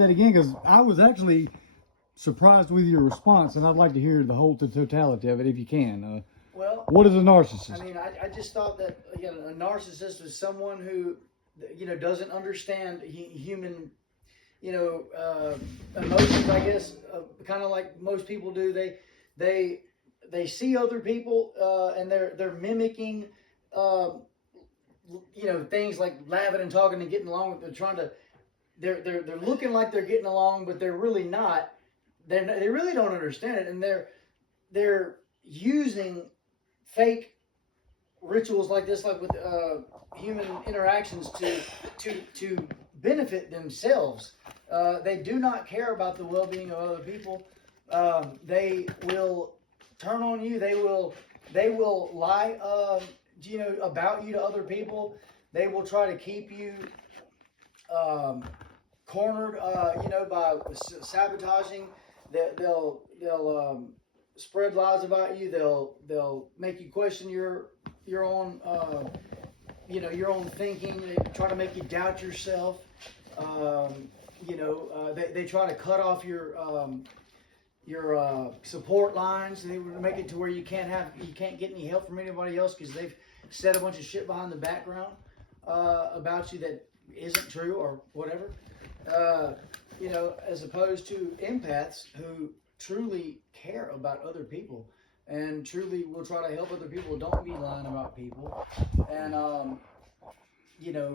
that again, because I was actually surprised with your response, and I'd like to hear the totality of it if you can. Well, what is a narcissist? I mean, I just thought that a narcissist is someone who doesn't understand human emotions. I guess kind of like most people do. They see other people and they're mimicking things like laughing and talking and getting along. They're trying to they're looking like they're getting along, but they're really not. They really don't understand it, and they're using fake rituals like this, like with human interactions, to benefit themselves. They do not care about the well-being of other people. They will turn on you. They will lie, about you to other people. They will try to keep you cornered, by sabotaging. They'll spread lies about you. They'll make you question your own your own thinking. They try to make you doubt yourself. They try to cut off your support lines. They would make it to where you can't get any help from anybody else because they've said a bunch of shit behind the background about you that isn't true or whatever. As opposed to empaths who truly care about other people and truly will try to help other people. Don't be lying about people. And,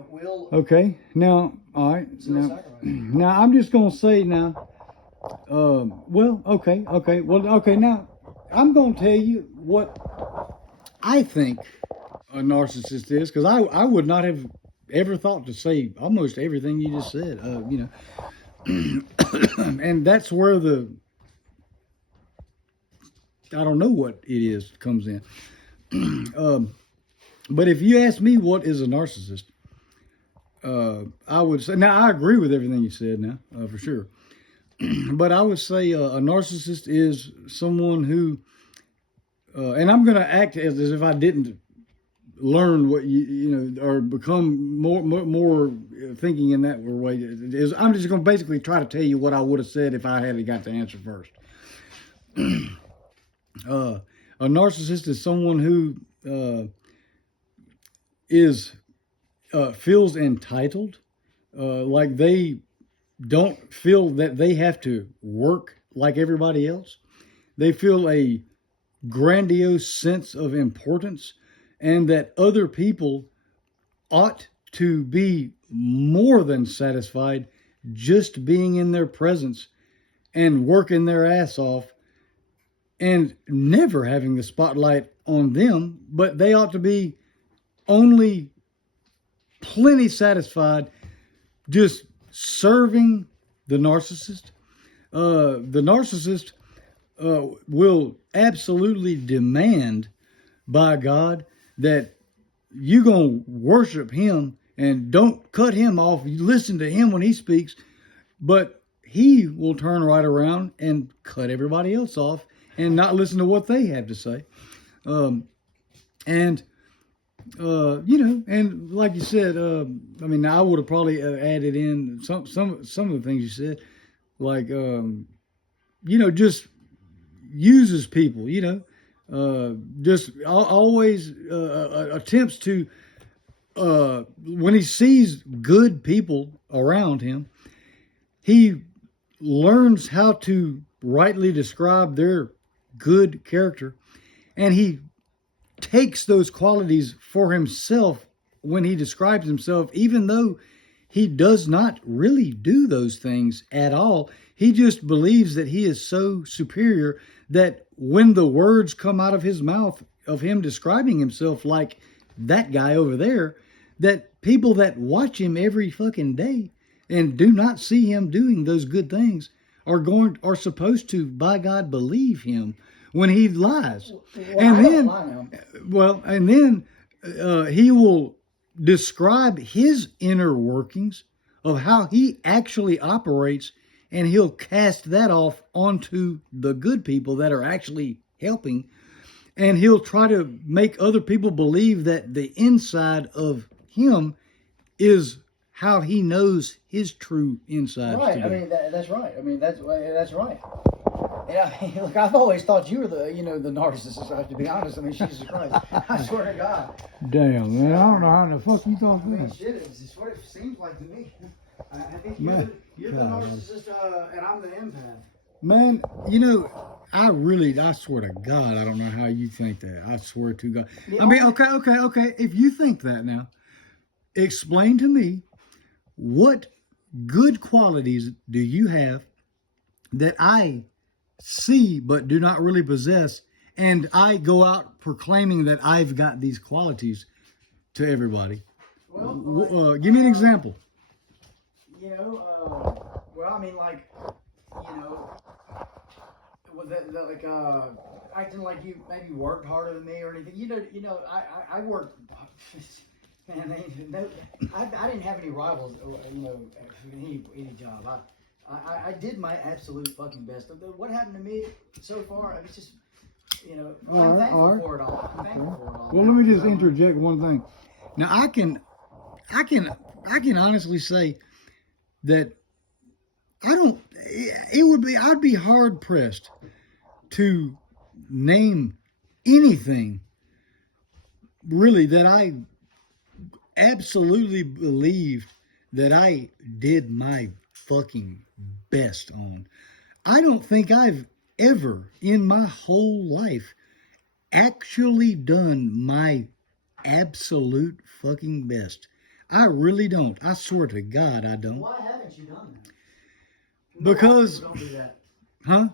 we'll... Okay, now, all right. Now, I'm just going to say now, okay. Now, I'm going to tell you what I think a narcissist is, because I would not have ever thought to say almost everything you just said, and that's where I don't know what it is comes in. But if you ask me what is a narcissist, I would say, now I agree with everything you said now, for sure. But I would say a narcissist is someone who, and I'm going to act as if I didn't learn what or become more thinking in that way. I'm just going to basically try to tell you what I would have said if I had got the answer first. A narcissist is someone who feels entitled, like they don't feel that they have to work like everybody else. They feel a grandiose sense of importance, and that other people ought to be more than satisfied just being in their presence and working their ass off and never having the spotlight on them, but they ought to be only plenty satisfied just serving the narcissist. The narcissist will absolutely demand by God that you gonna worship him and don't cut him off. You listen to him when he speaks, but he will turn right around and cut everybody else off and not listen to what they have to say. And like you said, I would have probably added in some of the things you said, like, just uses people, just always attempts to, when he sees good people around him, he learns how to rightly describe their good character, and he takes those qualities for himself when he describes himself, even though he does not really do those things at all. He just believes that he is so superior that when the words come out of his mouth of him describing himself like that guy over there, that people that watch him every fucking day and do not see him doing those good things are supposed to, by God, believe him when he lies. Well, and then he will describe his inner workings of how he actually operates, and he'll cast that off onto the good people that are actually helping, and he'll try to make other people believe that the inside of him is how he knows his true insides. Right. I mean, that's right. I mean, that's right. And I mean, look, I've always thought you were the narcissist. I have to be honest. I mean, Jesus Christ, I swear to God. Damn, man, I don't know how the fuck you thought I mean, that. shit, it's what it seems like to me. I think Man, you're the God. narcissist, and I'm the empath. Man, I swear to God, I don't know how you think that. I swear to God. I mean, okay. If you think that now, explain to me what good qualities do you have that I see but do not really possess, and I go out proclaiming that I've got these qualities to everybody. Well, Give me an example. Well, I mean, like, was that like acting like you maybe worked harder than me or anything? I worked. Man, I didn't have any rivals. In any job. I did my absolute fucking best. What happened to me so far? It's just, I'm thankful for it all. I'm thankful for it all. Well, let me just interject one thing. Now, I can honestly say that I'd be hard pressed to name anything really that I absolutely believed that I did my fucking best on. I don't think I've ever in my whole life actually done my absolute fucking best. I really don't. I swear to God, I don't. Why haven't you done that? Because, Don't do that. huh?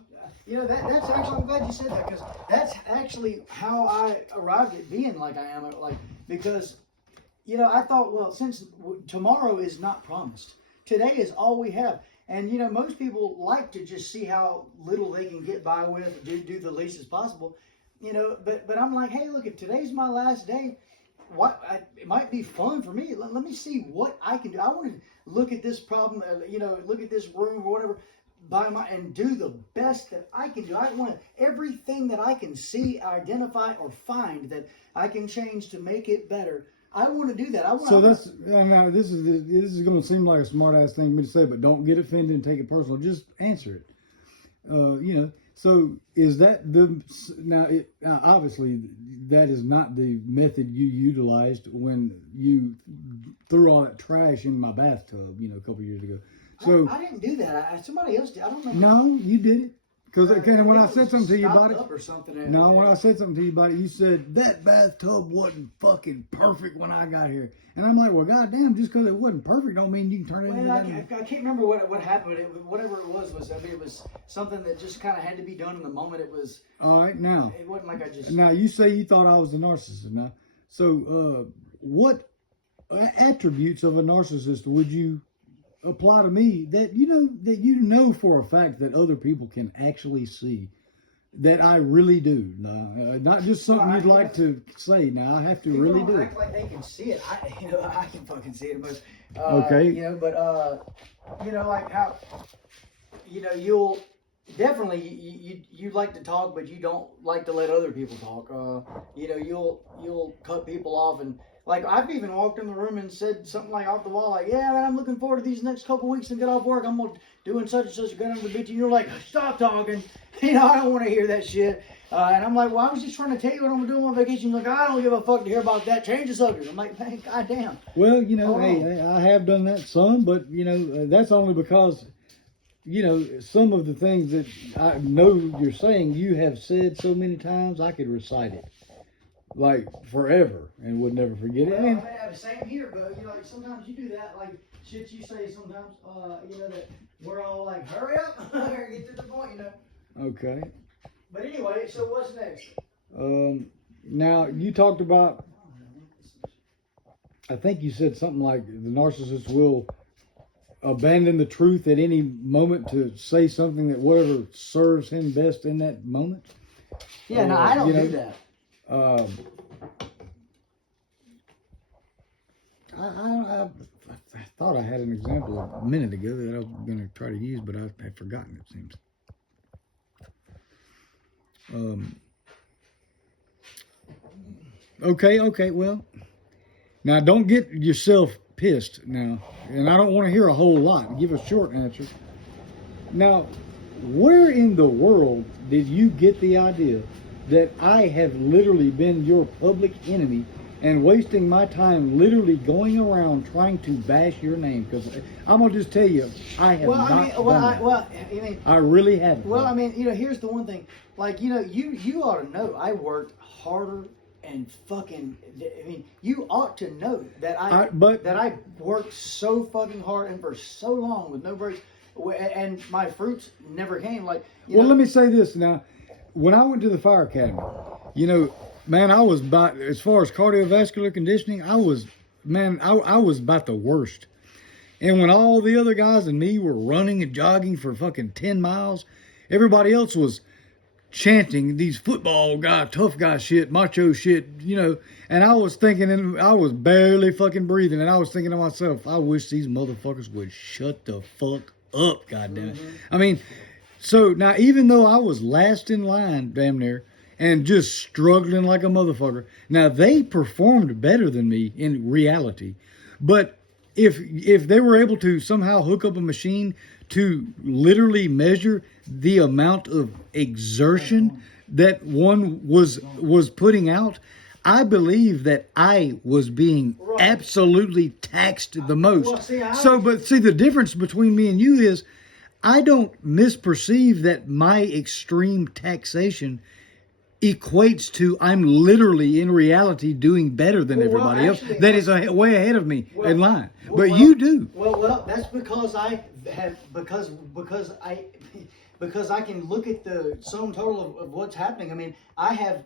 That's actually, I'm glad you said that, because that's actually how I arrived at being like I am. Because, I thought, well, since tomorrow is not promised, today is all we have. And, most people like to just see how little they can get by with, do the least as possible. But I'm like, hey, look, if today's my last day, it might be fun for me. Let me see what I can do. I want to look at this problem, look at this room or whatever, and do the best that I can do. I want everything that I can see, identify, or find that I can change to make it better. I want to do that. Now this is going to seem like a smart ass thing for me to say, but don't get offended and take it personal. Just answer it. So is that obviously that is not the method you utilized when you threw all that trash in my bathtub, a couple years ago. So I didn't do that. Somebody else did. I don't know. No, you did it. Because when I said something to you about it, when I said something to you about it, you said that bathtub wasn't fucking perfect when I got here, and I'm like, well, goddamn, just because it wasn't perfect don't mean you can turn it into that. I can't remember what happened. Whatever it was it was something that just kind of had to be done in the moment. It was all right. Now it wasn't like I just. Now you say you thought I was a narcissist. Now, so what attributes of a narcissist would you apply to me that you know for a fact that other people can actually see that I really do? Not just something you'd like to say. Now I have to People really don't do act it. like they can see it. I can fucking see it, but Okay. like how you'll definitely you like to talk, but you don't like to let other people talk. You'll cut people off, and like I've even walked in the room and said something like off the wall, like, yeah, man, I'm looking forward to these next couple weeks and get off work. I'm gonna doing such and such, gun on the beach, and you're like, stop talking. I don't want to hear that shit. And I'm like, well, I was just trying to tell you what I'm doing on vacation. You're like, I don't give a fuck to hear about that. Change the subject. I'm like, man, goddamn. Well, hey, I have done that some, but that's only because some of the things that I know you're saying you have said so many times, I could recite it like forever and would never forget it. Well, same here, but sometimes you do that, like shit you say sometimes, that we're all like, hurry up, get to the point, Okay. But anyway, so what's next? Now you talked about, I think you said something like the narcissist will abandon the truth at any moment to say something that whatever serves him best in that moment. Yeah, no, I don't do that. I thought I had an example a minute ago that I was going to try to use, but I've forgotten, it seems. Okay, well, now don't get yourself pissed now, and I don't want to hear a whole lot. Give a short answer. Now, where in the world did you get the idea that I have literally been your public enemy and wasting my time literally going around trying to bash your name? Because I'm gonna just tell you, I have not done that. I really haven't. Well, I mean, here's the one thing. Like, you ought to know I worked harder and fucking. I mean, you ought to know that I worked so fucking hard and for so long with no breaks, and my fruits never came. Like, let me say this now. When I went to the fire academy, man, I was about, as far as cardiovascular conditioning, I was about the worst. And when all the other guys and me were running and jogging for fucking 10 miles, everybody else was chanting these football guy, tough guy shit, macho shit, and I was thinking, and I was barely fucking breathing, and I was thinking to myself, I wish these motherfuckers would shut the fuck up, goddamn it. I mean, so now, even though I was last in line, damn near, and just struggling like a motherfucker, now they performed better than me in reality. But if they were able to somehow hook up a machine to literally measure the amount of exertion that one was putting out, I believe that I was being absolutely taxed the most. But see, the difference between me and you is, I don't misperceive that my extreme taxation equates to I'm literally in reality doing better than everybody else that is way ahead of me in line. But you do. Well, that's because I have because I can look at the sum total of what's happening. I mean, I have.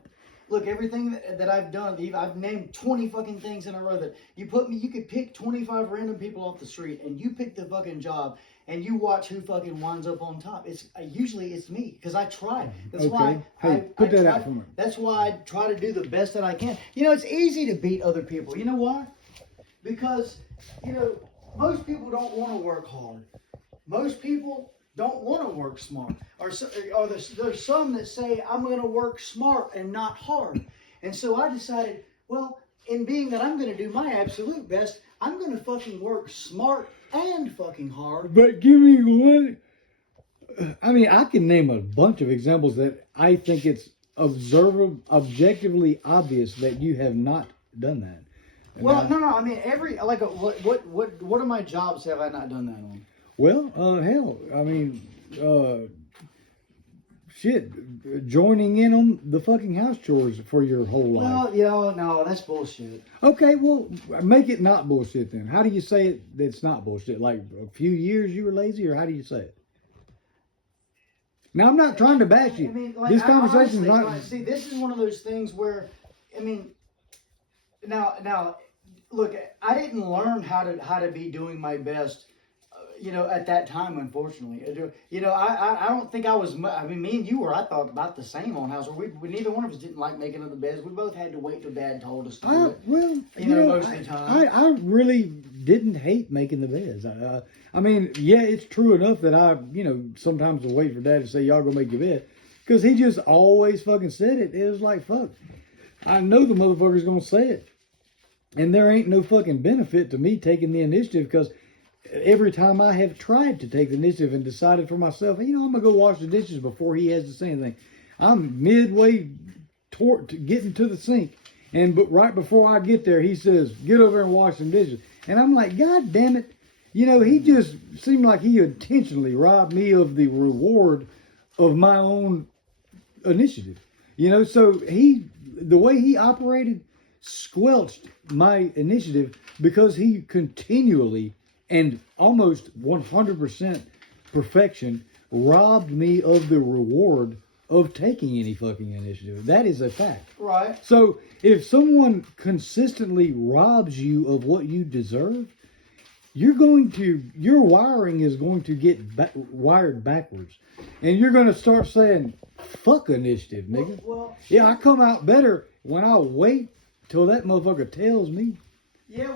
Look, everything that I've done, I've named 20 fucking things in a row that you could pick 25 random people off the street and you pick the fucking job and you watch who fucking winds up on top. Usually it's me, because I try. That's why put that out for me. That's why I try to do the best that I can. It's easy to beat other people. You know why? Because, most people don't want to work hard. Most people don't want to work smart. Or there's some that say, I'm going to work smart and not hard. And so I decided, well, in being that I'm going to do my absolute best, I'm going to fucking work smart and fucking hard. But give me one. I mean, I can name a bunch of examples that I think it's objectively obvious that you have not done that. Well, no. I mean, what of my jobs have I not done that on? Well, hell, I mean, shit, joining in on the fucking house chores for your whole life. Well, no, that's bullshit. Okay, well, make it not bullshit then. How do you say it that's not bullshit? Like a few years you were lazy, or how do you say it? Now, I'm not trying to bash you. I mean, like, this conversation is not... See, this is one of those things where, I mean, now, look, I didn't learn how to be doing my best, at that time, unfortunately. I don't think I was, I mean, me and you were, I thought, about the same on house. We neither one of us didn't like making other beds. We both had to wait till Dad told us to do it. Well, most of the time. I really didn't hate making the beds. I mean, yeah, it's true enough that I, sometimes will wait for Dad to say, y'all go make your bed. Because he just always fucking said it. It was like, fuck, I know the motherfucker's going to say it. And there ain't no fucking benefit to me taking the initiative, because every time I have tried to take the initiative and decided for myself, I'm going to go wash the dishes before he has to say anything. I'm midway getting to the sink. But right before I get there, he says, get over and wash some dishes. And I'm like, God damn it. He just seemed like he intentionally robbed me of the reward of my own initiative. So the way he operated squelched my initiative, because he continually and almost 100% perfection robbed me of the reward of taking any fucking initiative. That is a fact. Right. So if someone consistently robs you of what you deserve, your wiring is going to get wired backwards. And you're going to start saying, fuck initiative, nigga. Yeah, I come out better when I wait till that motherfucker tells me. Yeah,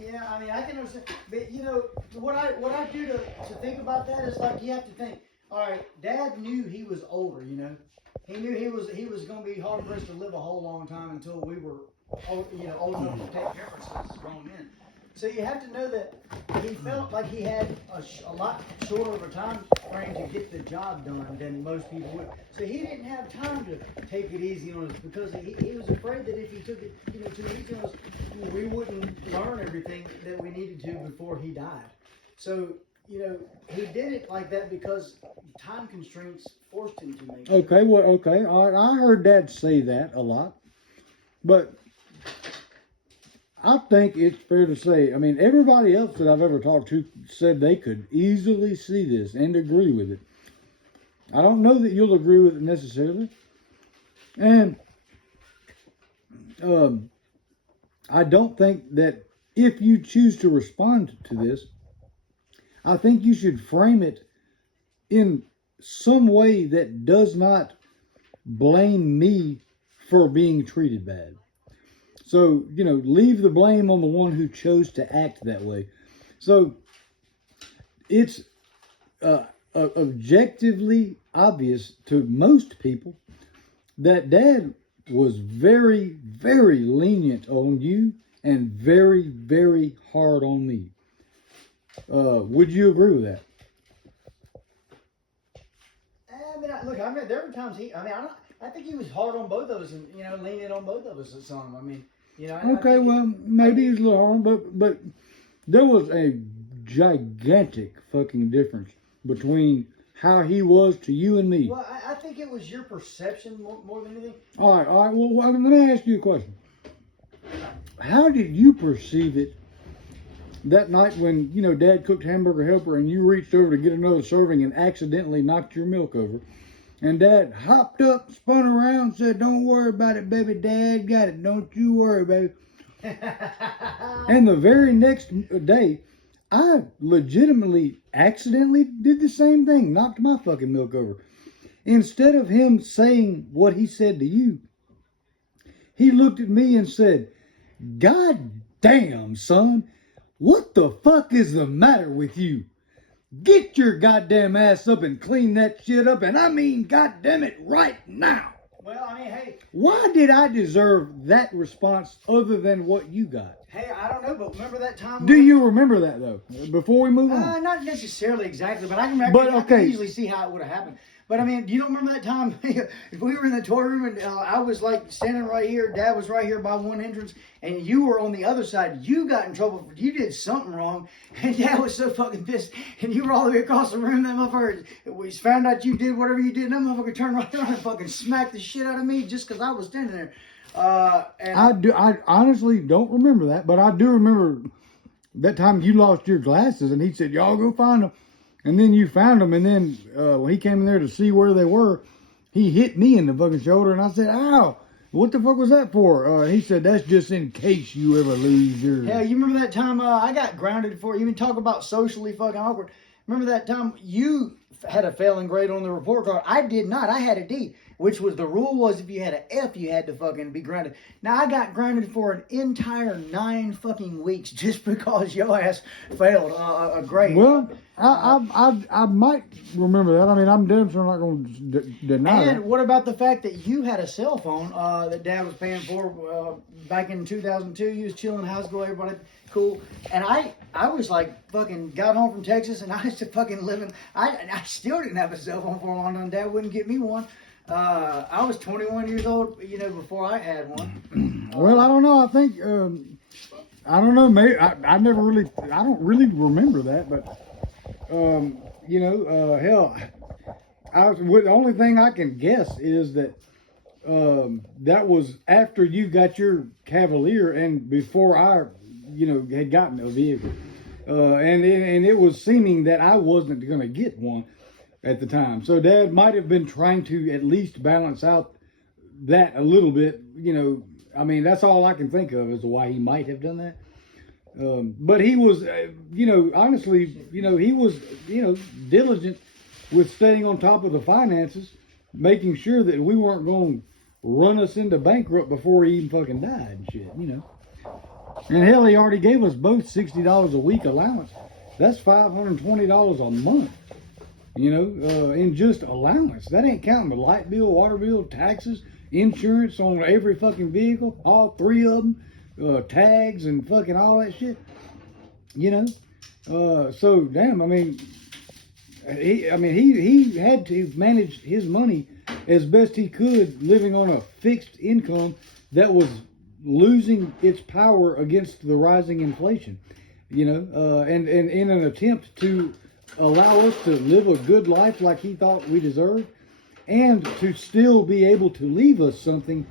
yeah, I mean, I can understand. But, what I do to think about that is, like, you have to think, all right, Dad knew he was older, He knew he was going to be hard pressed to live a whole long time until we were, old enough to take care of ourselves as grown men. So you have to know that he felt like he had a lot shorter of a time frame to get the job done than most people would. So he didn't have time to take it easy on us because he was afraid that if he took it too easy on us, we wouldn't learn everything that we needed to before he died. So, he did it like that because time constraints forced him to make it. Okay, well, okay. All right, I heard Dad say that a lot. But I think it's fair to say, I mean, everybody else that I've ever talked to said they could easily see this and agree with it. I don't know that you'll agree with it necessarily. And I don't think that if you choose to respond to this, I think you should frame it in some way that does not blame me for being treated bad. So, leave the blame on the one who chose to act that way. So, it's objectively obvious to most people that Dad was very, very lenient on you and very, very hard on me. Would you agree with that? There were times I think he was hard on both of us and, lenient on both of us at some. Okay, well, maybe he's a little hard, but there was a gigantic fucking difference between how he was to you and me. Well, I think it was your perception more than anything. All right. Well, let me ask you a question. How did you perceive it that night when, Dad cooked hamburger helper and you reached over to get another serving and accidentally knocked your milk over? And Dad hopped up, spun around, and said, "Don't worry about it, baby. Dad got it. Don't you worry, baby." And the very next day, I legitimately, accidentally did the same thing. Knocked my fucking milk over. Instead of him saying what he said to you, he looked at me and said, "God damn, son. What the fuck is the matter with you? Get your goddamn ass up and clean that shit up, and I mean goddamn it right now." Well, hey. Why did I deserve that response other than what you got? Hey, I don't know, but remember that time? Do you remember that, though, before we move on? Not necessarily exactly, but I can easily see how it would have happened. But you don't remember that time we were in the toy room and I was like standing right here, Dad was right here by one entrance, and you were on the other side. You got in trouble. You did something wrong, and Dad was so fucking pissed, and you were all the way across the room. That motherfucker, we found out you did whatever you did, and that motherfucker turned right around and fucking smacked the shit out of me just because I was standing there. I honestly don't remember that, but I do remember that time you lost your glasses, and he said, "Y'all go find them." And then you found them, and then when he came in there to see where they were, he hit me in the fucking shoulder, and I said, "Ow, what the fuck was that for?" He said, "That's just in case you ever lose your..." Hell, you remember that time I got grounded for, even talk about socially fucking awkward. Remember that time you had a failing grade on the report card? I did not. I had a D, which was the rule was if you had an F, you had to fucking be grounded. Now, I got grounded for an entire 9 fucking weeks just because your ass failed a grade. Well, I might remember that. I mean, I'm damn sure not going to deny that. And what about the fact that you had a cell phone that Dad was paying for back in 2002? You was chilling, how's it going, everybody? Cool. And I was like fucking got home from Texas and I was fucking living. I still didn't have a cell phone for a long time. Dad wouldn't get me one. I was 21 years old, before I had one. Well, I don't know. I think I don't know. Maybe I don't really remember that, but hell, the only thing I can guess is that that was after you got your Cavalier and before I had gotten a vehicle, and it was seeming that I wasn't going to get one at the time. So Dad might have been trying to at least balance out that a little bit. I mean, that's all I can think of as to why he might have done that. But he was, honestly, he was, diligent with staying on top of the finances, making sure that we weren't going to run us into bankrupt before he even fucking died and shit, And hell, he already gave us both $60 a week allowance. That's $520 a month, in just allowance. That ain't counting the light bill, water bill, taxes, insurance on every fucking vehicle, all 3 of them, tags and fucking all that shit. You know, so damn. I mean, he had to manage his money as best he could, living on a fixed income that was losing its power against the rising inflation. You know, and in an attempt to allow us to live a good life like he thought we deserved, and to still be able to leave us something,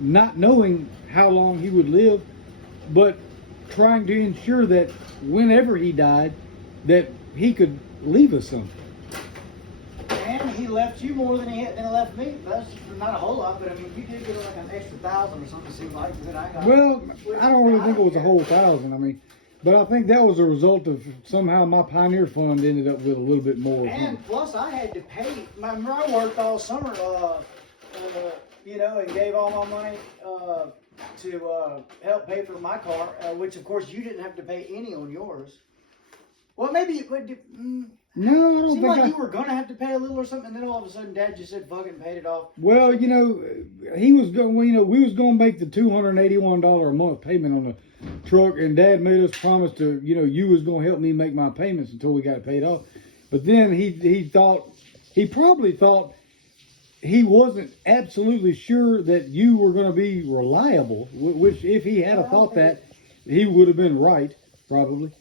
not knowing how long he would live, but trying to ensure that whenever he died, that he could leave us something. And he left you more than he left me. That's not a whole lot, but I mean, you did get like an extra 1,000 or something. Seems like that I got. Well, I don't really think it was a whole 1,000. I mean, but I think that was a result of somehow my Pioneer Fund ended up with a little bit more. And plus, I had to pay. Remember, I worked all summer, you know, and gave all my money to help pay for my car, which of course you didn't have to pay any on yours. Well, maybe it would. No, I don't seemed think like you were gonna have to pay a little or something, and then all of a sudden, Dad just said, "Fuck it," and paid it off. Well, you know, he was going. Well, you know, we was going to make the $281 a month payment on the truck, and Dad made us promise to, you know, you was going to help me make my payments until we got it paid off. But then he probably thought he wasn't absolutely sure that you were going to be reliable. Which, if he had thought that, he would have been right, probably.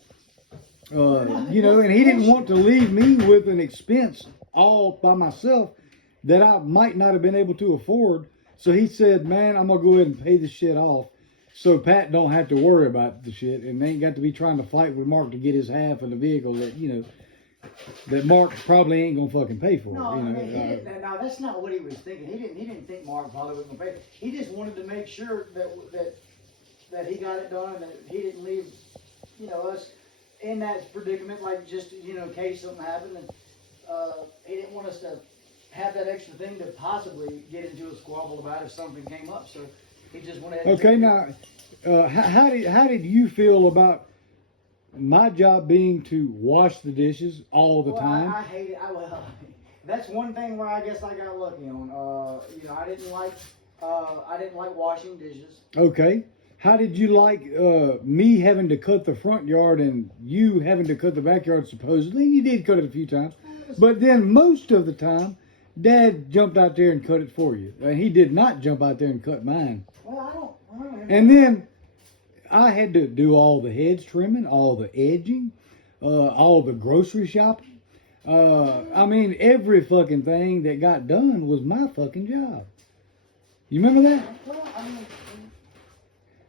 You know, and he didn't want to leave me with an expense all by myself that I might not have been able to afford. So he said, man, I'm going to go ahead and pay this shit off so Pat don't have to worry about the shit and they ain't got to be trying to fight with Mark to get his half of the vehicle that, you know, that Mark probably ain't going to fucking pay for. No, You know? I mean, he didn't, now that's not what he was thinking. He didn't think Mark probably was going to pay. He just wanted to make sure that he got it done and that he didn't leave, you know, us in that predicament, like just, you know, in case something happened. And he didn't want us to have that extra thing to possibly get into a squabble about if something came up. So he just wanted to. Okay, now, how did you feel about my job being to wash the dishes all the time? I hate it. Well, that's one thing where I guess I got lucky on. You know, I didn't like washing dishes. Okay. How did you like me having to cut the front yard and you having to cut the backyard supposedly? And you did cut it a few times. But then most of the time, Dad jumped out there and cut it for you. He did not jump out there and cut mine. Well, I don't And then I had to do all the hedge trimming, all the edging, all the grocery shopping. I mean, every fucking thing that got done was my fucking job. You remember that? Well,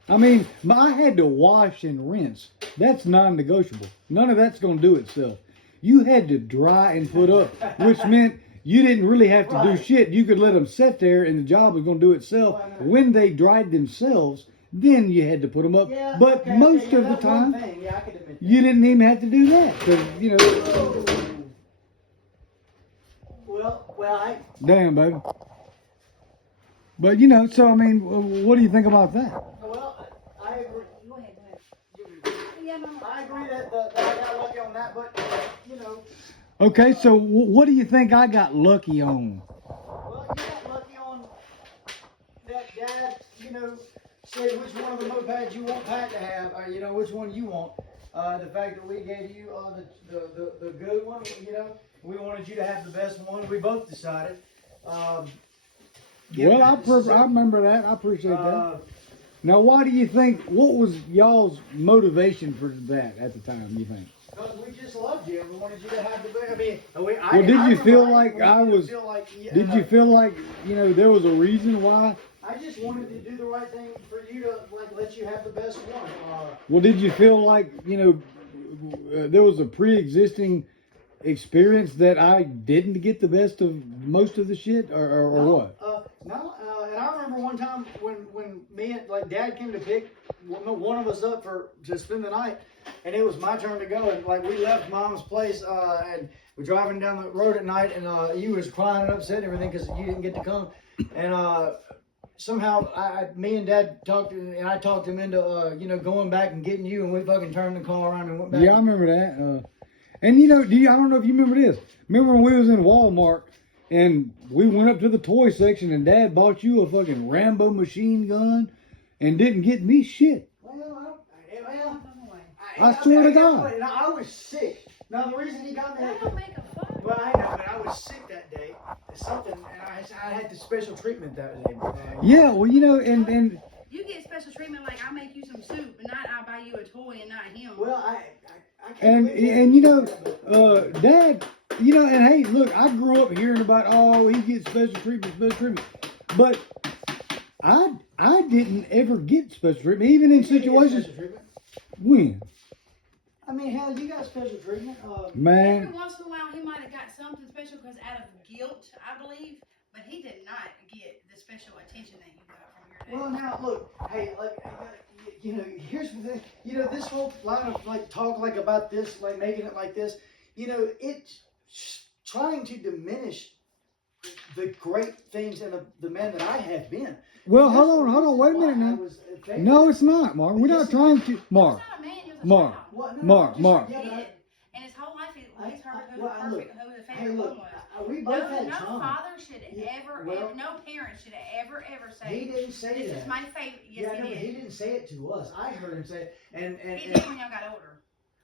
I mean, I had to wash and rinse. That's non-negotiable. None of that's going to do itself. You had to dry and put up, which meant you didn't really have to do shit. You could let them sit there and the job was going to do itself. When they dried themselves, then you had to put them up. Yeah, but most of the time, you didn't even have to do that. Because, you know. Well, Damn, baby. But, you know, so, I mean, what do you think about that? Well, I agree. Go ahead. Yeah, no. I agree that I got lucky on that, but, you know. Okay, so what do you think I got lucky on? Well, you got lucky on that Dad, you know, said which one of the mopeds you want Pat to have, or, you know, which one you want. The fact that we gave you the good one, you know, we wanted you to have the best one. We both decided. Well, I remember that. I appreciate that. Now, why do you think, what was y'all's motivation for that at the time, you think? Because we just loved you and we wanted you to have the best. I mean, well, did you feel like I was, did you feel like, you know, there was a reason why? I just wanted to do the right thing for you to, like, let you have the best one. Well, did you feel like, you know, there was a pre-existing experience that I didn't get the best of most of the shit, or no, what? No, and I remember one time when me and, like, Dad came to pick one of us up to spend the night, and it was my turn to go, and, like, we left Mom's place, and we're driving down the road at night, and you was crying and upset and everything because you didn't get to come, and somehow me and Dad talked, and I talked him into, you know, going back and getting you, and we fucking turned the car around and went back. Yeah, I remember that. And you know, I don't know if you remember this. Remember when we was in Walmart and we went up to the toy section and Dad bought you a fucking Rambo machine gun and didn't get me shit. I swear to guess God. what? And I was sick. Now the reason he got me, That don't make a fuck. well, I know, but I was sick that day. Something, and I had the special treatment that day. Yeah, well, and You get special treatment like I make you some soup, but not I buy you a toy and not him. Well, I can't and believe that. Dad, and hey, look, I grew up hearing about, oh, he gets special treatment, but I didn't ever get special treatment, even in You didn't get situations special treatment? when, I mean, hell, you got special treatment. man. Every once in a while, he might have got something special because out of guilt, I believe, but he did not get the special attention that you got from your dad. Well, now look, hey, like, here's the thing. This whole line of like talk like about this, like making it like this. It's trying to diminish the great things and the man that I have been. Well, And hold that's on, the wait a minute reason why now. I was favored. No, it's not, Mark. We're not trying to, Mark. He's not a man, he was a Mark. child. What? No, Mark, just Mark. He Yeah, did. And his whole life, he's heard who well, the look, perfect, who the hey, favorite look, one was. we both had No Tom. father should Yeah, ever, well- no parent should ever say, He didn't say this that. is my favorite. Yes, Yeah, no, he but did. he didn't say it to us. I heard him say it, and He did when y'all got older.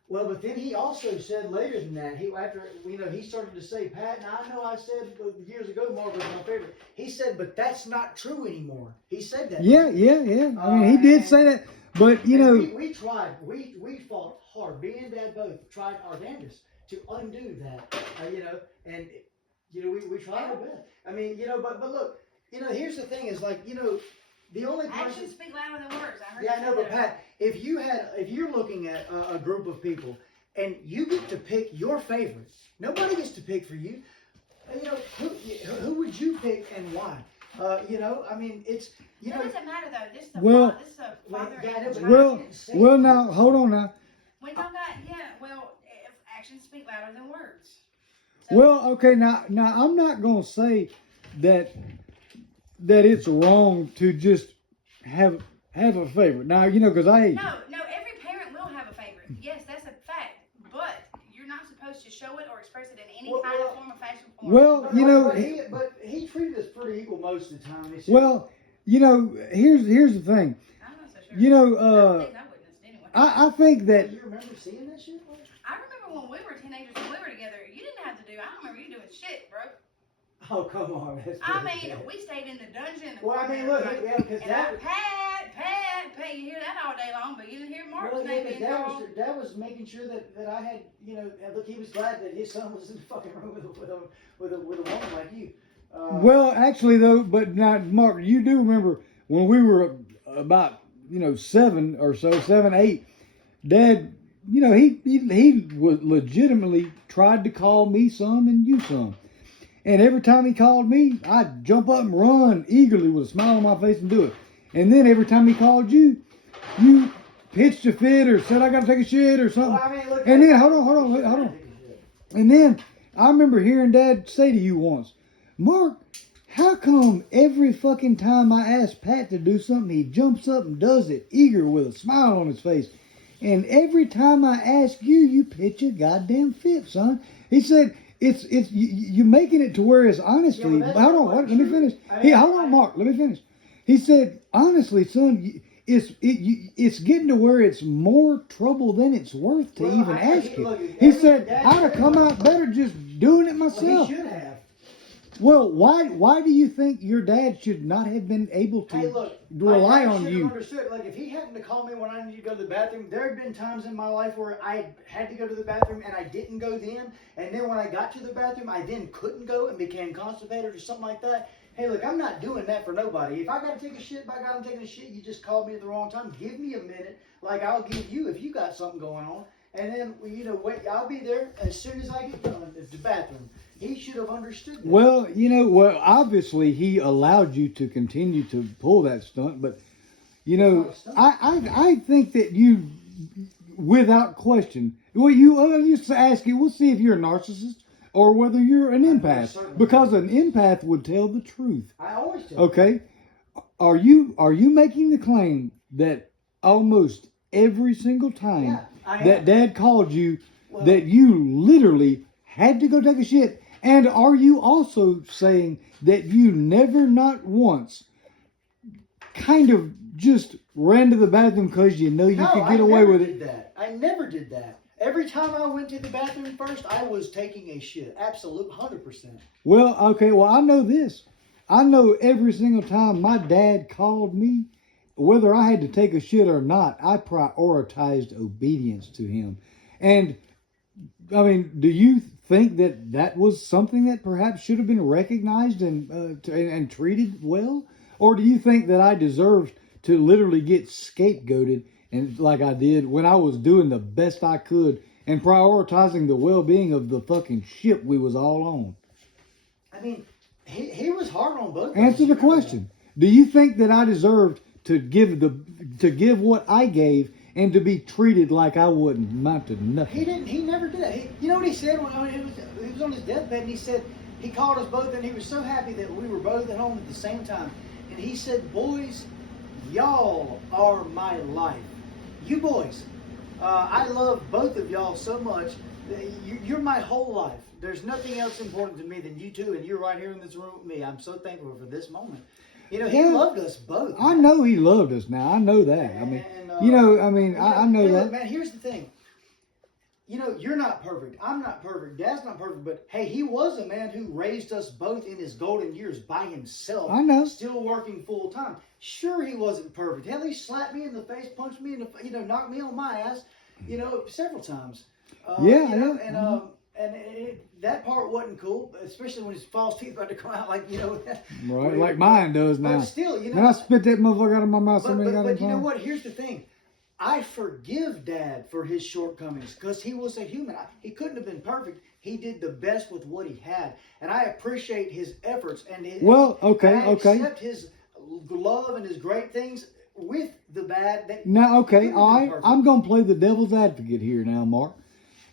well, but then he also said later than that. He he started to say, Pat. Now I know I said years ago Mark was my favorite. He said, but that's not true anymore. He said that. Yeah. I mean, he did say that, but And we tried. We fought hard. Me and Dad both tried our damnedest to undo that. And we tried our best. I mean, but look, here's the thing is like, the only person. Actions speak louder than words. I heard Yeah, I you know, say but that. Pat, if you're looking at a group of people and you get to pick your favorites, nobody gets to pick for you. Who would you pick and why? I mean, it's It doesn't matter though. This is a Well- this is a father yeah, and no, a but child. well, now, hold on now. When y'all got, if actions speak louder than words. So, Well, okay, now I'm not gonna say that it's wrong to just have a favorite. Now, because no, every parent will have a favorite. Yes, that's a fact. But you're not supposed to show it or express it in any Well, kind well- of form or fashion form. well, but he treated us pretty equal most of the time. It's just- well, here's the thing. I'm not so sure. You know, I think I witnessed anyway. I think that you remember seeing that shit? I remember when we were teenagers and we were together, you didn't have to do, I don't remember you doing shit, bro. Oh, come on. That's I pretty mean, bad. we stayed in the dungeon. Well, I mean, look, yeah, because and that. Pat, you hear that all day long, but you didn't hear Mark's Well, name because being called. Dad was making sure that I had, and look, he was glad that his son was in the fucking room with a woman like you. well, actually though, but now, Mark, you do remember when we were about 7 or so, 7, 8, Dad, he was legitimately tried to call me some and you some. And every time he called me, I'd jump up and run eagerly with a smile on my face and do it. And then every time he called you, you pitched a fit or said I got to take a shit or something. Well, I mean, look, And then hold on. And then I remember hearing Dad say to you once, Mark, how come every fucking time I ask Pat to do something, he jumps up and does it, eager with a smile on his face? And every time I ask you, you pitch a goddamn fit, son. He said, you're making it to where it's honestly. Yeah, Hold on, let me finish. Hold on, Mark, let me finish. He said, honestly, son, it's getting to where it's more trouble than it's worth to even ask you. He said, I'd have come out better just doing it Well, myself. he should have. Well, why do you think your dad should not have been able to Hey, look, rely my dad on should you? have understood. Like, if he happened to call me when I needed to go to the bathroom, there had been times in my life where I had to go to the bathroom and I didn't go then. And then when I got to the bathroom, I then couldn't go and became constipated or something like that. Hey, look, I'm not doing that for nobody. If I got to take a shit, by God, I'm taking a shit. You just called me at the wrong time. Give me a minute, like I'll give you if you got something going on. And then, wait, I'll be there as soon as I get done at the bathroom. He should have understood that. Well, obviously he allowed you to continue to pull that stunt, but I think that you, without question, you used to ask you, we'll see if you're a narcissist or whether you're an empath, because an empath would tell the truth. I always tell Okay, are you making the claim that almost every single time Yeah, I that am. Dad called you, Well- that you literally had to go take a shit? And are you also saying that you never, not once, kind of just ran to the bathroom because you know you No, could I get away never with did it? that. I never did that. Every time I went to the bathroom first, I was taking a shit. Absolute 100%. Well, okay, well, I know this. I know every single time my dad called me, whether I had to take a shit or not, I prioritized obedience to him. And, I mean, do you think that that was something that perhaps should have been recognized and treated well? Or do you think that I deserved to literally get scapegoated and like I did when I was doing the best I could and prioritizing the well-being of the fucking ship we was all on? I mean, he was hard on both of us. Answer the question. Do you think that I deserved to give what I gave and to be treated like I wouldn't amount to nothing? He didn't. He never did that. You know what he said when he was on his deathbed, and he said he called us both, and he was so happy that we were both at home at the same time. And he said, "Boys, y'all are my life. You boys, I love both of y'all so much. You're my whole life. There's nothing else important to me than you two, and you're right here in this room with me. I'm so thankful for this moment." You know, he loved us both. I know he loved us now. I know that. I mean, I know hey, that. Look, man, here's the thing. You know, you're not perfect. I'm not perfect. Dad's not perfect. But, hey, he was a man who raised us both in his golden years by himself. I know. Still working full time. Sure, he wasn't perfect. Hell, he slapped me in the face, punched me in the, knocked me on my ass, several times. That part wasn't cool, especially when his false teeth about to come out, Right, like mine does now. But still, Man, I spit that motherfucker out of my mouth so many But you know times. what? Here's the thing. I forgive Dad for his shortcomings because he was a human. He couldn't have been perfect. He did the best with what he had, and I appreciate his efforts and I accept his love and his great things with the bad. Now, okay, all right. I'm gonna play the devil's advocate here now, Mark.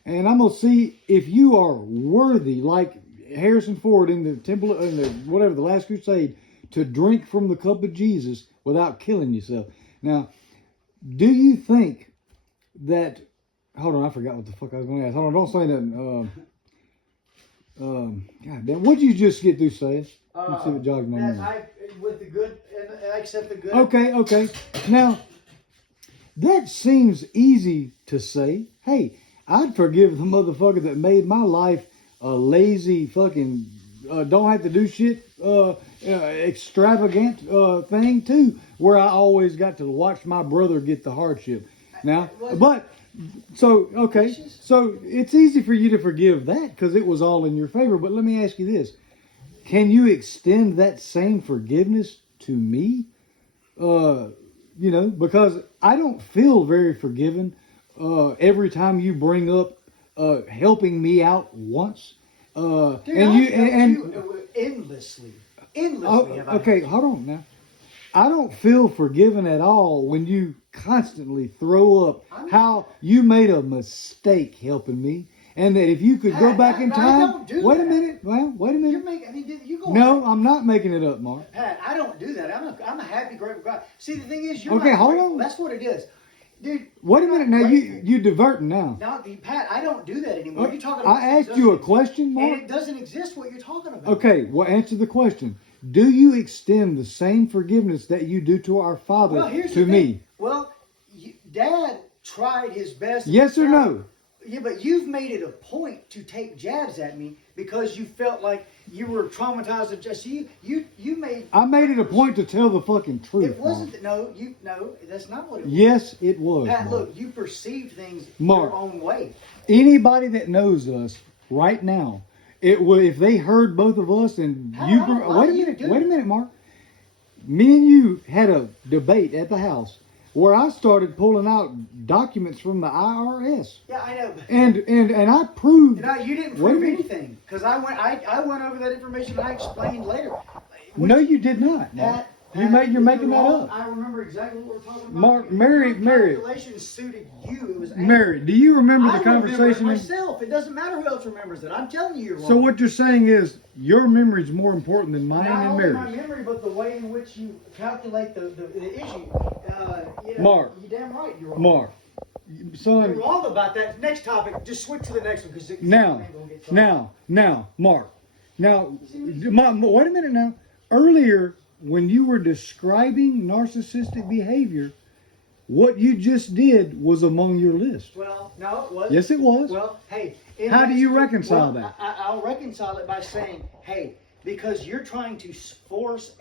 And I'm going to see if you are worthy, like Harrison Ford in the temple, the Last Crusade, to drink from the cup of Jesus without killing yourself. Now, do you think that, hold on, I forgot what the fuck I was going to ask. Hold on, don't say that. God damn, what did you just get through saying? Let's see what jogs my memory. With the good, and I accept the good. Okay. Now, that seems easy to say. Hey, I'd forgive the motherfucker that made my life a lazy fucking don't have to do shit extravagant thing too, where I always got to watch my brother get the hardship. Now, so it's easy for you to forgive that because it was all in your favor. But let me ask you this: can you extend that same forgiveness to me? Because I don't feel very forgiven. Every time you bring up helping me out once, Dude, and you endlessly. Okay, hold on now. I don't feel forgiven at all when you constantly throw up how you made a mistake helping me, and that if you could go back in time. Wait a minute. No, I'm not making it up, Mark. Pat, I don't do that. I'm a happy, grateful guy. See, the thing is, you're okay. Hold grateful. on. That's what it is. Dude, wait a minute now. You diverting now. No, Pat, I don't do that anymore. You're talking about I asked you a question, Mark. And it doesn't exist what you're talking about. Okay, well, answer the question. Do you extend the same forgiveness that you do to our Father to me? Well, Dad tried his best. Yes or no? Yeah, but you've made it a point to take jabs at me because you felt like you were traumatized. I made it a point to tell the fucking truth. It wasn't. No, that's not what it was. Yes, it was. Pat, Mark. look, you perceived things Mark, your own way. Anybody that knows us right now, if they heard both of us and Pat, wait a minute, Mark. Me and you had a debate at the house where I started pulling out documents from the IRS. Yeah, I know. And I proved. No, you didn't prove anything because I went over that information and I explained later. No, you did not. Mark. You're making that up. I remember exactly what we're talking about. Mark, Mary. Calculations suited you. It was Mary, do you remember the conversation? I remember it myself. It doesn't matter who else remembers it. I'm telling you, you're wrong. So what you're saying is your memory is more important than mine and Mary's. Not only my memory, but the way in which you calculate the issue. Mark, you're damn right. You're wrong. Mark, son, you're wrong about that. Next topic. Just switch to the next one because now, Mark. Now, wait a minute now. Earlier, when you were describing narcissistic behavior, what you just did was among your list. Well, no, it wasn't. Yes, it was. Well, hey. How do you reconcile that? I'll reconcile it by saying, hey, because you're trying to force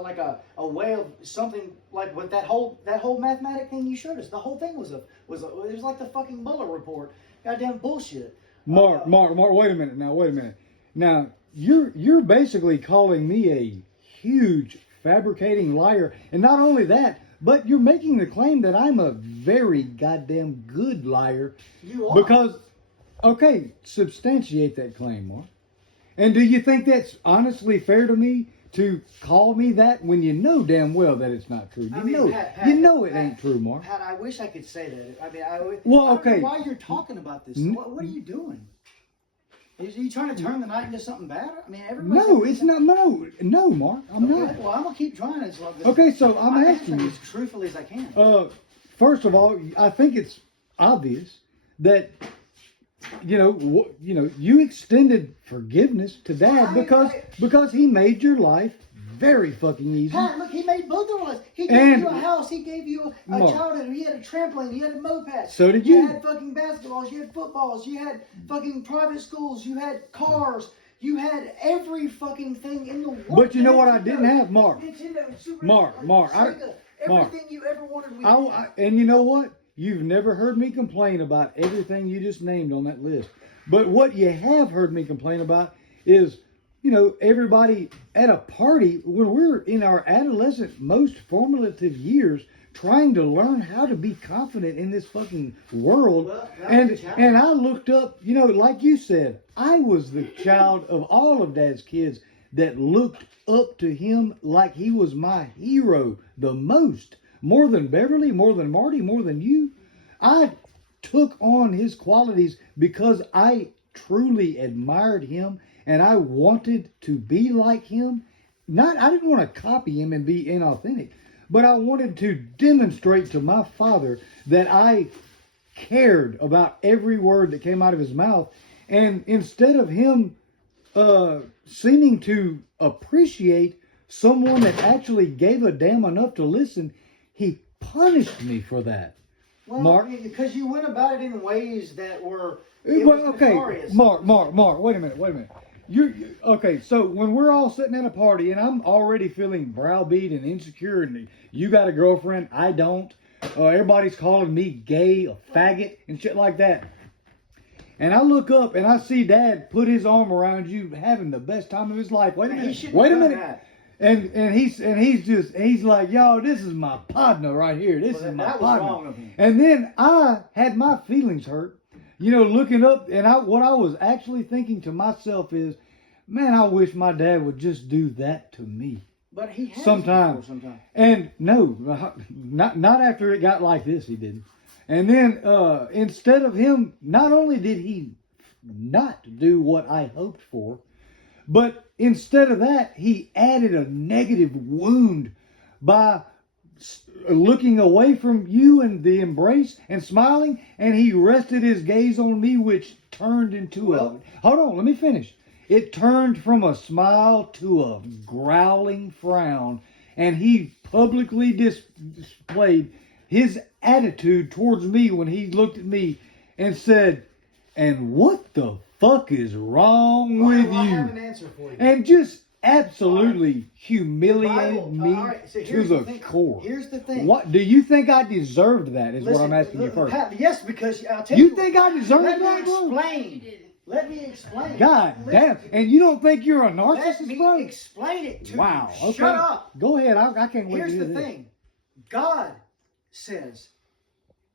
like a way of something like what that whole mathematic thing you showed us. The whole thing was it was like the fucking Mueller report. Goddamn bullshit. Mark, wait a minute. Now, you're basically calling me a huge fabricating liar. And not only that, but you're making the claim that I'm a very goddamn good liar. You are. Because, okay, substantiate that claim, Mark. And do you think that's honestly fair to me to call me that when you know damn well that it's not true? Pat, you know it ain't true, Mark. Pat, I wish I could say that. I mean, I don't okay. know why you're talking about this. What are you doing? Are you trying to turn the night into something bad? I mean, everybody. No, it's not. No, Mark. I'm not. Well, I'm gonna keep trying as long as. Okay, so I'm asking you as truthfully as I can. First of all, I think it's obvious that you extended forgiveness to Dad because he made your life very fucking easy. Pat, look, he made both of us. He gave you a house. He gave you a childhood. He had a trampoline. He had a moped. So did you. You had fucking basketballs. You had footballs. You had fucking private schools. You had cars. You had every fucking thing in the world. But you know what I didn't have, Mark? Nintendo, Super Mark, Sega, everything you ever wanted. And you know what? You've never heard me complain about everything you just named on that list. But what you have heard me complain about is, everybody at a party, when we're in our adolescent, most formative years, trying to learn how to be confident in this fucking world. Well, and I looked up, like you said, I was the child of all of Dad's kids that looked up to him like he was my hero the most. More than Beverly, more than Marty, more than you. I took on his qualities because I truly admired him and I wanted to be like him. I didn't want to copy him and be inauthentic, but I wanted to demonstrate to my father that I cared about every word that came out of his mouth. And instead of him seeming to appreciate someone that actually gave a damn enough to listen, he punished me for that. Well, Mark, because you went about it in ways that were okay. nefarious. Mark, wait a minute. Okay, so when we're all sitting at a party and I'm already feeling browbeat and insecure and you got a girlfriend, I don't. Everybody's calling me gay, a faggot, and shit like that. And I look up and I see Dad put his arm around you, having the best time of his life. Wait a minute. And he's like, yo, this is my partner right here. This is my partner. And then I had my feelings hurt, looking up, and what I was actually thinking to myself is, man, I wish my dad would just do that to me. But he has sometimes. And no, not after it got like this, he didn't. And then instead of him, not only did he not do what I hoped for, but instead of that, he added a negative wound by looking away from you and the embrace and smiling, and he rested his gaze on me, which turned into hold on, let me finish. It turned from a smile to a growling frown, and he publicly displayed his attitude towards me when he looked at me and said, "And what the fuck is wrong with you?" I have an answer for you. And just absolutely humiliated me to the core. Here's the thing. What do you think I deserved that? Is what I'm asking you first. Pat, yes, because I'll tell you. You think I deserved that? Let me explain. God damn! And you don't think you're a narcissist, Let me bro? explain it to you. Wow. Okay. Shut up. Go ahead. I can't wait Here's to hear the this. thing. God says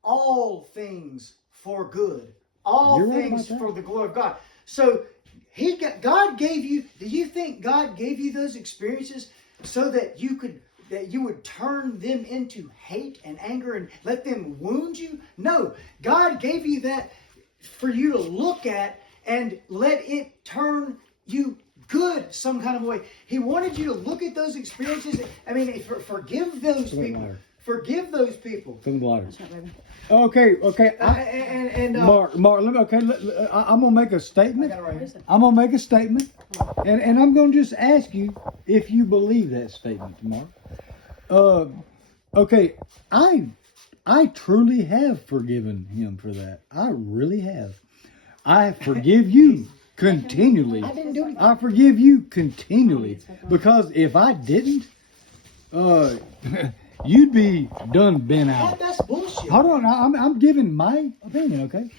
all things for good. All You're right things about that. for the glory of God. So God gave you. Do you think God gave you those experiences so that you would turn them into hate and anger and let them wound you? No. God gave you that for you to look at and let it turn you good some kind of way. He wanted you to look at those experiences. I mean, forgive those people. Forgive those people. Okay. Mark, let me. I'm gonna make a statement. I'm gonna make a statement, and I'm gonna just ask you if you believe that statement, Mark. Okay, I I truly have forgiven him for that. I really have. I forgive you continually. I didn't do anything. I forgive you continually. Because if I didn't, you'd be done been out. That's bullshit. Hold on, I'm giving my opinion, okay?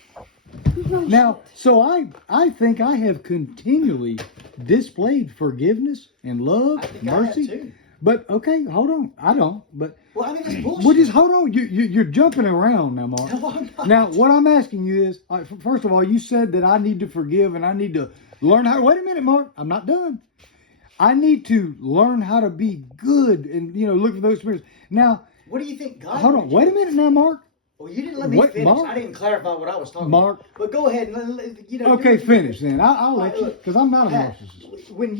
Now, so I think I have continually displayed forgiveness and love, I think I have mercy. too. But okay, hold on. I don't. But Well, I think that's bullshit. well, just hold on. You're jumping around now, Mark. No, I'm not. Now, what I'm asking you is, first of all, you said that I need to forgive and I need to learn how. Wait a minute, Mark. I'm not done. I need to learn how to be good and look for those spirits. Now, What do you think God hold on. would Wait do? a minute now, Mark. Well, you didn't let me What, finish. Mark? I didn't clarify what I was talking Mark. about. But go ahead. Okay, finish then. I'll let you, because I'm not a Pat, narcissist. when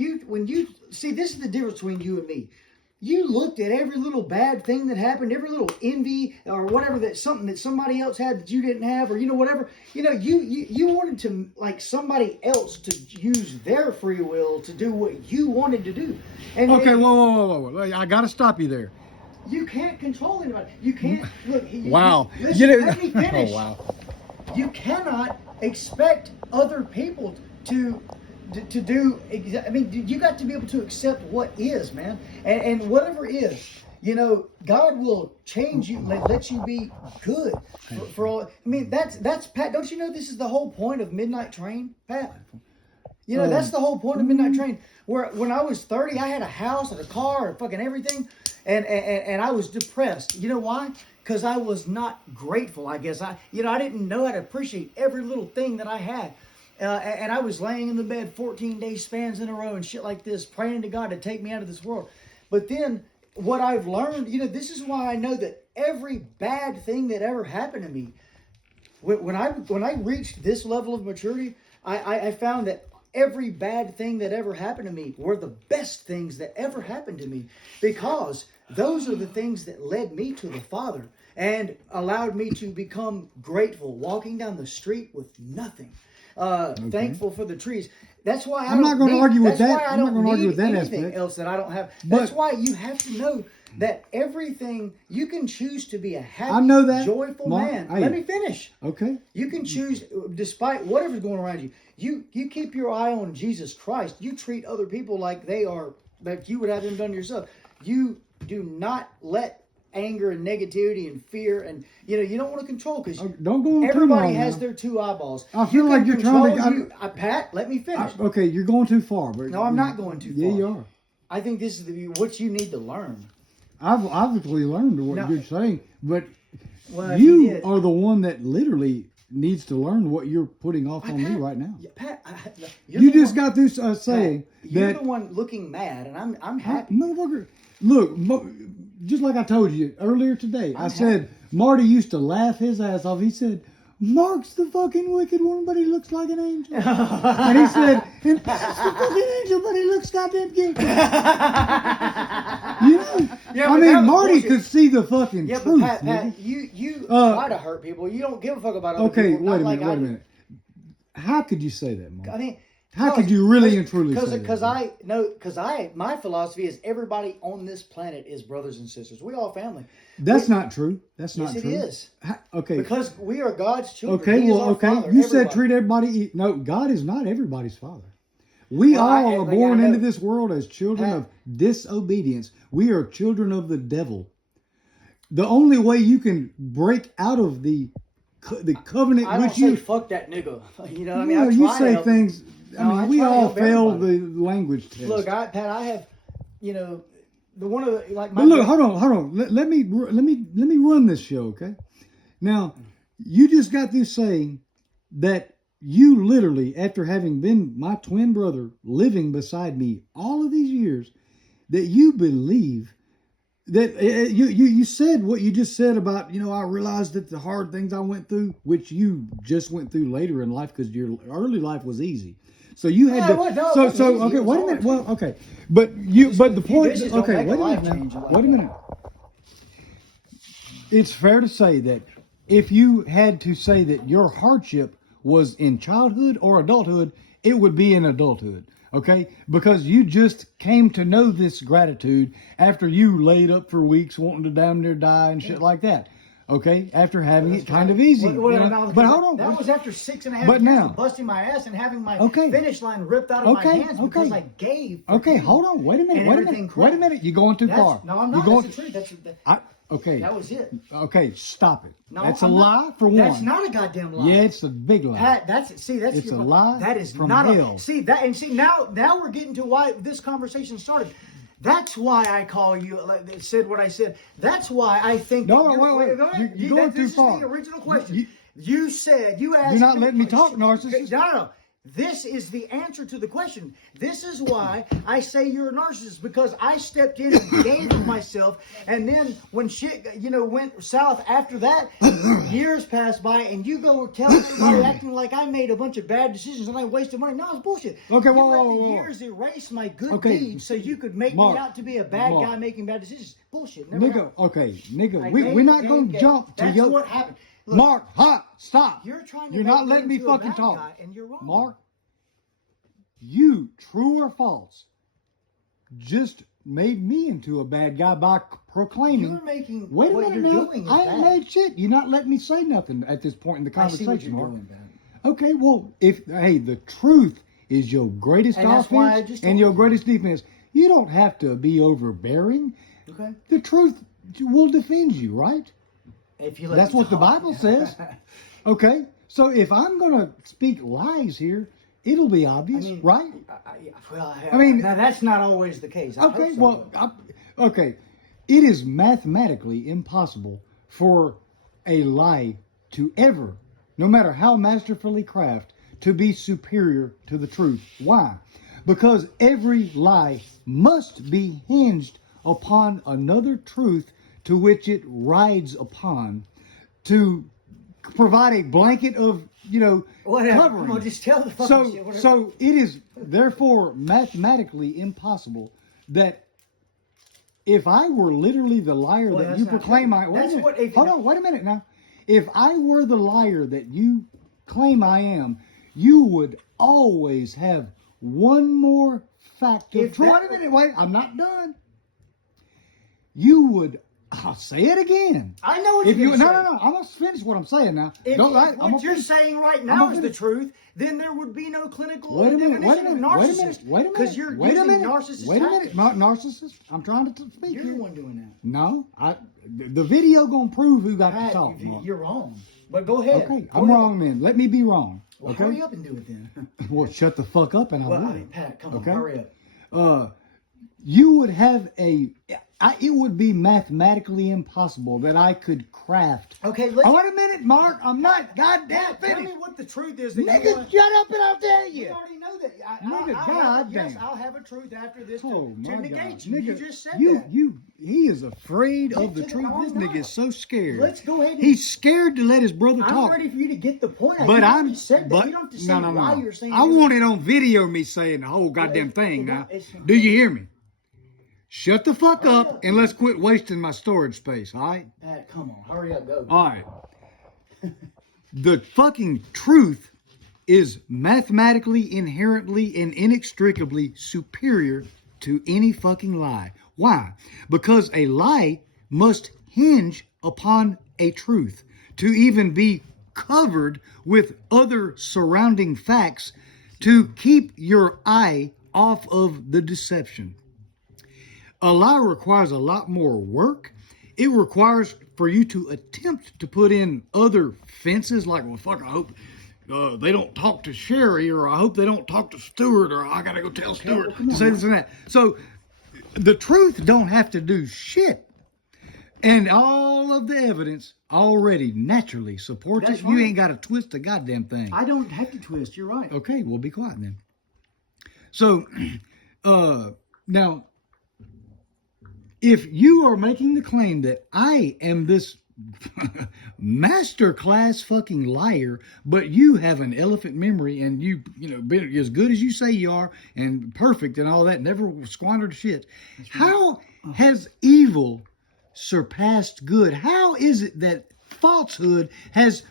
you see, this is the difference between you and me. You looked at every little bad thing that happened, every little envy or whatever, that something that somebody else had that you didn't have, or whatever. You wanted to, like, somebody else to use their free will to do what you wanted to do. And Okay, whoa. I got to stop you there. you can't control anybody. You can't look. Wow. Listen, let me finish. Oh, wow. You cannot expect other people to do. I mean, you got to be able to accept what is, man, and whatever is. God will change you, let you be good for all. I mean, that's Pat. Don't you know this is the whole point of Midnight Train, Pat? That's the whole point of Midnight Train. Where when I was 30, I had a house and a car and fucking everything, and I was depressed. You know why? Because I was not grateful. I guess I didn't know how to appreciate every little thing that I had. And I was laying in the bed 14-day spans in a row and shit like this, praying to God to take me out of this world. But then what I've learned, this is why I know that every bad thing that ever happened to me, when I reached this level of maturity, I found that every bad thing that ever happened to me were the best things that ever happened to me, because those are the things that led me to the Father and allowed me to become grateful, walking down the street with nothing. Thankful for the trees. That's why I'm not going to argue with that. I I'm not don't going to argue need with that anything aspect. else that I don't have. But- That's why you have to know that everything, you can choose to be a happy, I know that, joyful Mark. man. Hey. Let me finish. Okay. You can choose, despite whatever's going around you. You keep your eye on Jesus Christ. You treat other people like they are, like you would have them done to yourself. You do not let anger and negativity and fear and you don't want to control, because Don't go on too everybody long has now. their two eyeballs. I feel You like can you're trying to- control Pat, let me finish. Okay, you're going too far. But No, I'm not going too Yeah, far. you are. I think this is what you need to learn. I've obviously learned what No. you're saying, but Well, if you did- are the one that literally needs to learn what you're putting off on me Pat, right now. Yeah, Pat, You the just one- got through saying Pat, you're that, the one looking mad, and I'm happy. motherfucker, look, just like I told you earlier today, I I'm said Marty used to laugh his ass off. He said, Mark's the fucking wicked one, but he looks like an angel. And he said, and Pat's the fucking angel, but he looks goddamn guilty. Yeah, I but that mean, was Marty bullshit. could see the fucking Yeah, truth. but Pat, nigga. you Uh, try to hurt people. You don't give a fuck about other Okay, people. wait a not minute, like I wait a do. minute. How could you say that, Mark? I mean, How could you really and truly say that? Because my philosophy is everybody on this planet is brothers and sisters. We all family. That's not true. That's Yes, not it true. is. Okay. Because we are God's children. Okay, He is well, our okay. Father, You said everybody. treat everybody. No, God is not everybody's father. We Well, all I are born know. into this world as children Pat. of disobedience. We are children of the devil. The only way you can break out of the covenant I don't which say you fuck that nigga. You know what I mean? well, I you try to say help. things. I No, mean, I we try to all help failed everybody. the language test. Look, Pat, I have, the one of the like my. But look, hold on. Let me run this show, okay? Now, you just got through saying that you literally, after having been my twin brother living beside me all of these years, that you believe that you said what you just said about, I realized that the hard things I went through, which you just went through later in life because your early life was easy. So you had Yeah, to. it was- no, it so wasn't easy. okay. It was Wait a hard, minute. too. Well, okay, but the few point. dishes don't Okay, make a wait a life minute now. changer like Wait a that. minute. It's fair to say that if you had to say that your hardship was in childhood or adulthood, it would be in adulthood. Okay? Because you just came to know this gratitude after you laid up for weeks wanting to damn near die and shit like that. Okay, after having it kind of easy. Well, you know? no, But hold on. That was after 6.5 But years now- of busting my ass and having my Okay. finish line ripped out of my Okay, hands okay. because I gave. for Okay, you. hold on. Wait a minute. And Wait a everything minute. Wait a crashed. minute. You're going too far. No, I'm You're not. going, That's the truth. okay. That was it. Okay, stop it. No, that's I'm a not- lie for one. That's not a goddamn lie. Yeah, it's a big lie. That's It's your- a lie That is from not hell. Now we're getting to why this conversation started. That's why I call you. Said what I said. That's why I think. No, that wait. go ahead. You're going this too far. is the original question. You- You said you asked. You're not letting me talk, narcissist. No. This is the answer to the question. This is why I say you're a narcissist, because I stepped in and gave of myself, and then when shit, went south after that, years passed by, and you go telling everybody, acting like I made a bunch of bad decisions and I wasted money. No, it's bullshit. Okay, you whoa, let the whoa. years erase my good Okay. deeds so you could make Mark, me out to be a bad Mark. guy making bad decisions. Bullshit. Never Nigga, happened. okay, nigga, I we're not gave, going to gave. jump to That's your... what happened. Look, Mark, stop. you're trying to You're make not letting me into a fucking bad talk. guy, and you're wrong. Mark, you, true or false, just made me into a bad guy by proclaiming... You're making Wait a what minute you're now. doing is I ain't bad. made shit. You're not letting me say nothing at this point in the I see conversation, what you're Mark. doing, man. Okay, well, the truth is your greatest And that's why I offense just and told your you. greatest defense. You don't have to be overbearing. Okay. The truth will defend you, right? If you let That's me what the talk. Bible says. Okay, so if I'm going to speak lies here, it'll be obvious, I mean, right? I mean, now that's not always the case. I Okay, hope so. well, it is mathematically impossible for a lie to ever, no matter how masterfully crafted, to be superior to the truth. Why? Because every lie must be hinged upon another truth to which it rides upon to provide a blanket of, Whatever. covering. Come on, just tell the fucking shit. Whatever. So it is therefore mathematically impossible that if I were literally the liar Well, that that's you not proclaim true. I wait a That's minute. what- if- Hold on, wait a minute now. If I were the liar that you claim I am, you would always have one more factor. If that Wait a minute, wait, I'm not done. You would, I'll say it again. I know what If you're you, going no, to say. no, I'm gonna finish what I'm saying now. If, Don't if lie. what you're saying right I'm now gonna is the finish. truth, then there would be no clinical Wait a minute, wait a definition minute, of wait a narcissist. minute, wait a minute. Because you're wait a using minute, narcissist wait a minute, tactics. narcissist. I'm trying to speak You're here. the one doing that. No, the video gonna prove who got Pat, to talk. Mark. you're wrong. But go ahead. Okay, Go I'm ahead. wrong then. Let me be wrong. Well, Okay. hurry up and do it then. Well, shut the fuck up and I Well, will. Pat, come on, Okay. hurry up. You would have it would be mathematically impossible that I could craft. Okay, let's. Oh, wait a minute, Mark. I'm not goddamn Pat, tell me finished. what the truth is that you Nigga, want. shut up and I'll tell We you. already know that. Nigga, goddamn. Yes, I'll have a truth after this Oh to my negate God, you. nigga, You just said you, that. he is afraid Get of the to truth. I'm This not. nigga is so scared. Let's go ahead. And, He's scared to let his brother I'm talk. ready for you to get the point. But You I'm. said that. But You don't have to say no. why you're saying. I it. want it on video. Me saying the whole goddamn thing. Now, do you hear me? Shut the fuck up and let's quit wasting my storage space. All right. Pat, come on, hurry up, go. All right. The fucking truth is mathematically, inherently, and inextricably superior to any fucking lie. Why? Because a lie must hinge upon a truth to even be covered with other surrounding facts to keep your eye off of the deception. A lie requires a lot more work. It requires for you to attempt to put in other fences, like, well, fuck, I hope they don't talk to Sherry, or I hope they don't talk to Stewart, or I gotta go tell Stewart to say this and that. So the truth don't have to do shit. And all of the evidence already naturally supports That's it. You right. ain't got to twist a goddamn thing. I don't have to twist. You're right. Okay, well, be quiet then. So, now, if you are making the claim that I am this masterclass fucking liar, but you have an elephant memory and been as good as you say you are and perfect and all that, never squandered shit, how has evil surpassed good? How is it that falsehood has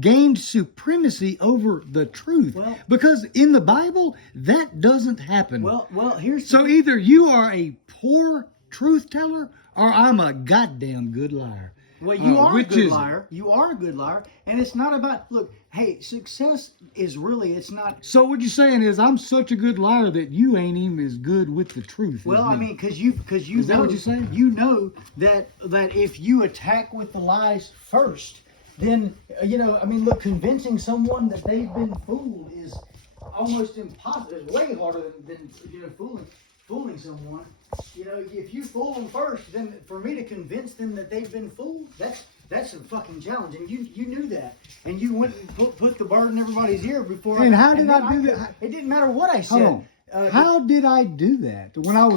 gained supremacy over the truth? Well- because in the Bible, that doesn't happen. Well, here's So either you are a poor truth teller or I'm a goddamn good liar. Well, you are a which good is it? liar. You are a good liar, and it's not about. Look, hey, success is really. It's not. So what you're saying is I'm such a good liar that you ain't even as good with the truth. Well, as I me. mean, because you Is that know, what you're saying? You know that if you attack with the lies first, then I mean, look, convincing someone that they've been fooled is almost impossible. It's way harder than fooling someone. If you fool them first, then for me to convince them that they've been fooled, that's a fucking challenge. And you knew that, and you went and put the bird in everybody's ear before. And how did then I do that? It didn't matter what I Hold said. on. How did I do that when I was